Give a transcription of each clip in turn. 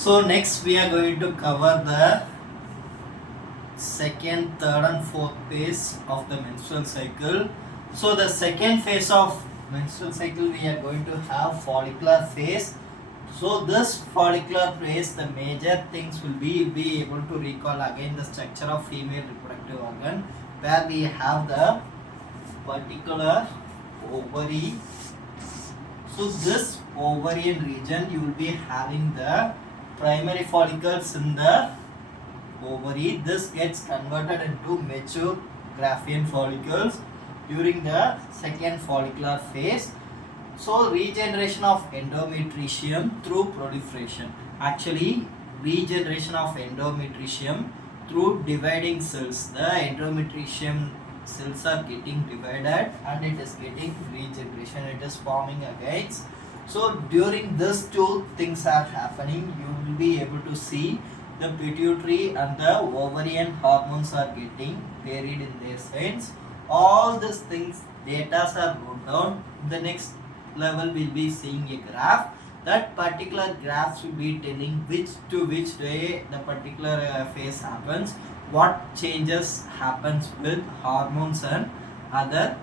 So next we are going to cover the second, third and fourth phase of the menstrual cycle. So the second phase of menstrual cycle we are going to have follicular phase. So this follicular phase, the major things will be able to recall again the structure of female reproductive organ, where we have the particular ovary. So this ovarian region you will be having the primary follicles in the ovary. This gets converted into mature Graafian follicles during the second follicular phase. So regeneration of endometricium through proliferation. Actually, regeneration of endometricium through dividing cells. The endometricium cells are getting divided and it is getting regeneration. It is forming again. So during these two things are happening, you will be able to see the pituitary and the ovarian hormones are getting varied in their sides. All these things data are wrote down. The next level will be seeing a graph. That particular graphs will be telling which day the particular phase happens, what changes happens with hormones and other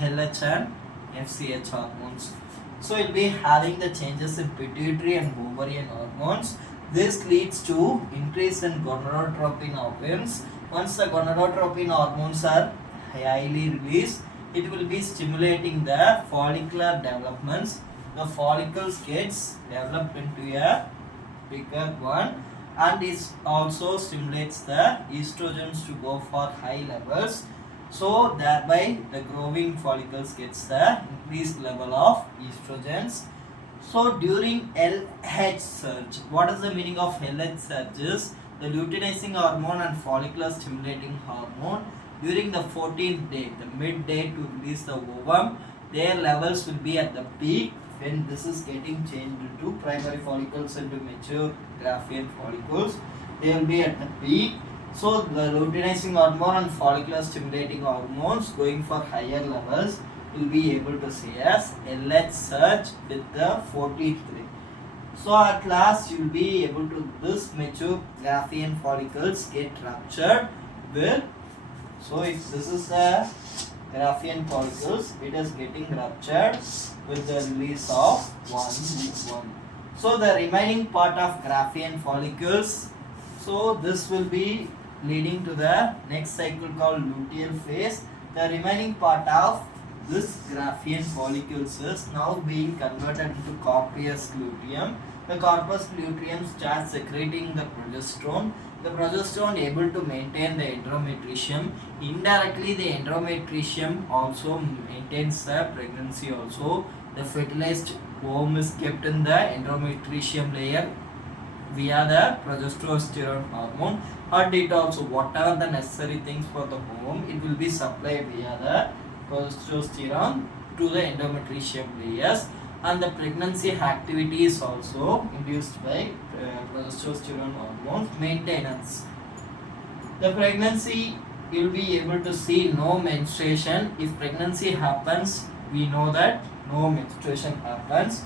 LH and FCH hormones. So it will be having the changes in pituitary and ovarian hormones. This leads to increase in gonadotropin hormones. Once the gonadotropin hormones are highly released, it will be stimulating the follicular developments. The follicles gets developed into a bigger one, and it also stimulates the estrogens to go for high levels. So thereby the growing follicles gets the increased level of estrogens. So during LH surge, what is the meaning of LH surge? Is the luteinizing hormone and follicular stimulating hormone. During the 14th day, the midday to release the ovum, their levels will be at the peak when this is getting changed into primary follicles into mature Graafian follicles. They will be at the peak. So the luteinizing hormone and follicular stimulating hormones going for higher levels will be able to see as LH surge with the 14th day. So at last you will be able to this mature Graafian follicles get ruptured with. So if this is the Graafian follicles, it is getting ruptured with the release of one. So the remaining part of Graafian follicles, so this will be leading to the next cycle called luteal phase. The remaining part of this Graafian follicles is now being converted into corpus luteum. The corpus luteum starts secreting the progesterone. The progesterone able to maintain the endometricium. Indirectly, the endometricium also maintains the pregnancy also. The fertilized ovum is kept in the endometricium layer via the progesterone hormone, and it also whatever the necessary things for the ovum, it will be supplied via the progesterone to the endometricium layers, and the pregnancy activity is also induced by progesterone hormone maintenance. The pregnancy you will be able to see no menstruation. If pregnancy happens, we know that no menstruation happens.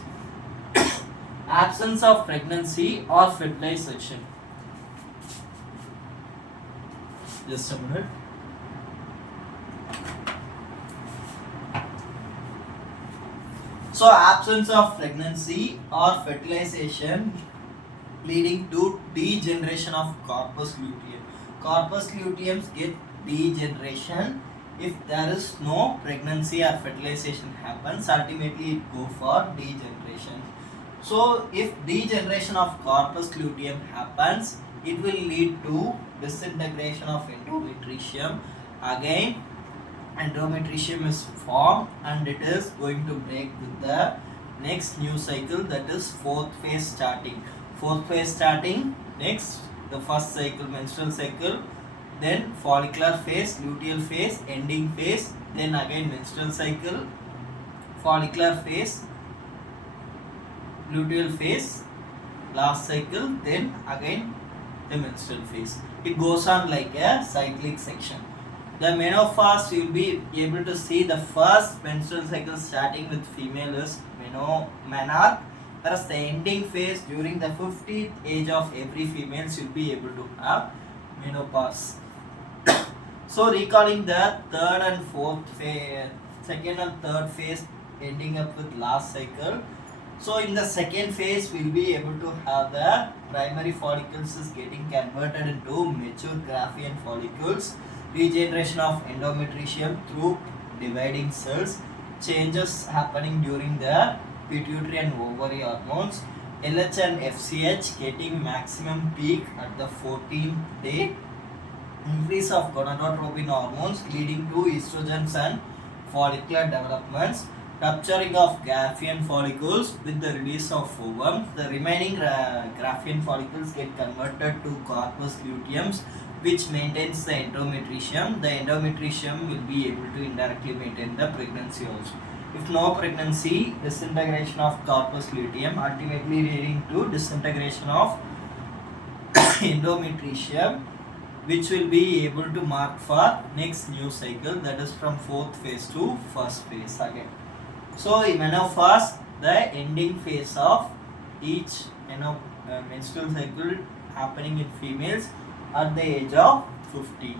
Absence of pregnancy or fertilization. Just a minute. So absence of pregnancy or fertilization leading to degeneration of corpus luteum. Corpus luteums get degeneration if there is no pregnancy or fertilization happens. Ultimately it go for degeneration. So if degeneration of corpus luteum happens, it will lead to disintegration of endometricium. Again, endometricium is formed and it is going to break with the next new cycle, that is fourth phase starting. Fourth phase starting, next the first cycle, menstrual cycle, then follicular phase, luteal phase, ending phase, then again menstrual cycle, follicular phase, luteal phase, last cycle, then again the menstrual phase. It goes on like a cyclic section. The menopause, you will be able to see the first menstrual cycle starting with female is menarche, whereas the ending phase during the 50th age of every female should be able to have menopause. So recalling the third and fourth phase, second and third phase ending up with last cycle. So in the second phase, we'll be able to have the primary follicles is getting converted into mature Graafian follicles, regeneration of endometritium through dividing cells, changes happening during the pituitary and ovary hormones, LH and FCH getting maximum peak at the 14th day, increase of gonadotropin hormones leading to estrogens and follicular developments, rupturing of Graafian follicles with the release of ovum. The remaining Graafian follicles get converted to corpus luteums, which maintains the endometritium. The endometritium will be able to indirectly maintain the pregnancy also. If no pregnancy, disintegration of corpus luteum, ultimately leading to disintegration of endometritium, which will be able to mark for next new cycle, that is from fourth phase to first phase again. So in menopause, the ending phase of each menstrual cycle happening in females at the age of 50.